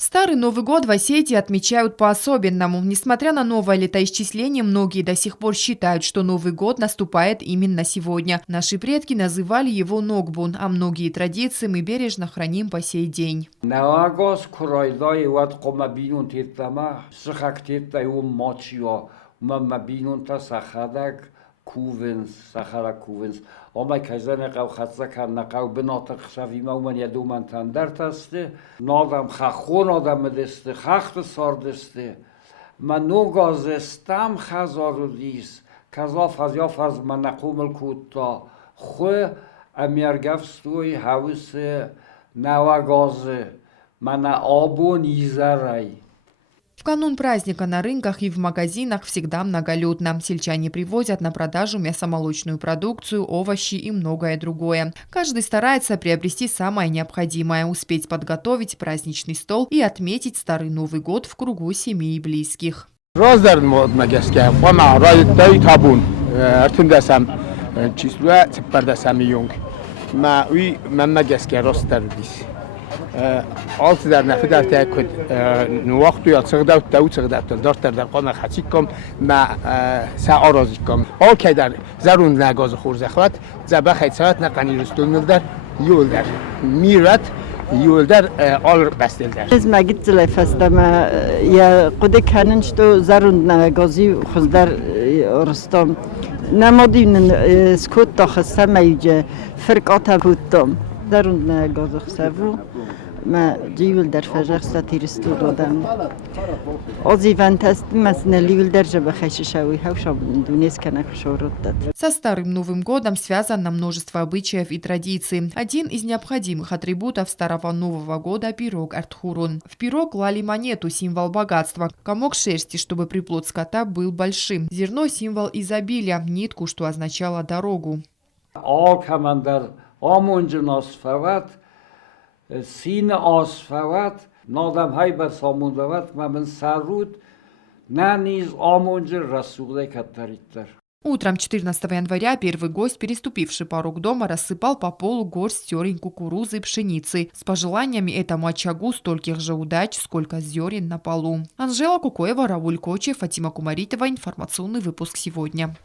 Старый Новый год в Осетии отмечают по-особенному. Несмотря на новое летоисчисление, многие до сих пор считают, что Новый год наступает именно сегодня. Наши предки называли его Ногбун, а многие традиции мы бережно храним по сей день. Kuvens, Sahara Kuvens. Omai kajzane qav khatzakan naqav benotak xavima uman yaduman tandartaste. Nodam khachon adam deste, khacht sordeste. Manogaz stam khazarudis. Kazaf hazyof az manaqumel kutta. Khwe amirgavstui hause nawagaze. Mana abun izarai. В канун праздника на рынках и в магазинах всегда многолюдно. Сельчане привозят на продажу мясомолочную продукцию, овощи и многое другое. Каждый старается приобрести самое необходимое, успеть подготовить праздничный стол и отметить Старый Новый год в кругу семьи и близких. Alt der nafidar tekod nuwaqtu yatsagda tawtsagda dort der qama khachikom ma sa'arazikom okay der zarun nagaz khurzakhvat zaba khaytsat naqani rustunilder yolder mirat yolder al bastelder از مگیت لفستم یا قد کنن شتو زرون نگازی خزدر رستم نمادین سکوت تخستم ایجا فرقات بودم زرون نگاز خسبو ما جیول در فجر ستیرستو دادم آزی فانتاست مثلا لیول در جب خیش شوی هوشم دونیس کنه خشورت داد. Со Старым Новым годом связано множество обычаев и традиций. Один из необходимых атрибутов Старого Нового года – пирог Артхурун. В пирог клали монету, символ богатства, комок шерсти, чтобы приплод скота был большим, зерно – символ изобилия, нитку, что означало дорогу. Sine asfavat, nadam hay bar samundavat, mamen sarud, naniz amunjir rasule kattaritter. Утром 14 января первый гость, переступивший порог дома, рассыпал по полу горсть зерен кукурузы и пшеницы с пожеланиями этому очагу стольких же удач, сколько зерен на полу. Анжела Кукоева, Рауль Кочев, Фатима Кумаритова. Информационный выпуск сегодня.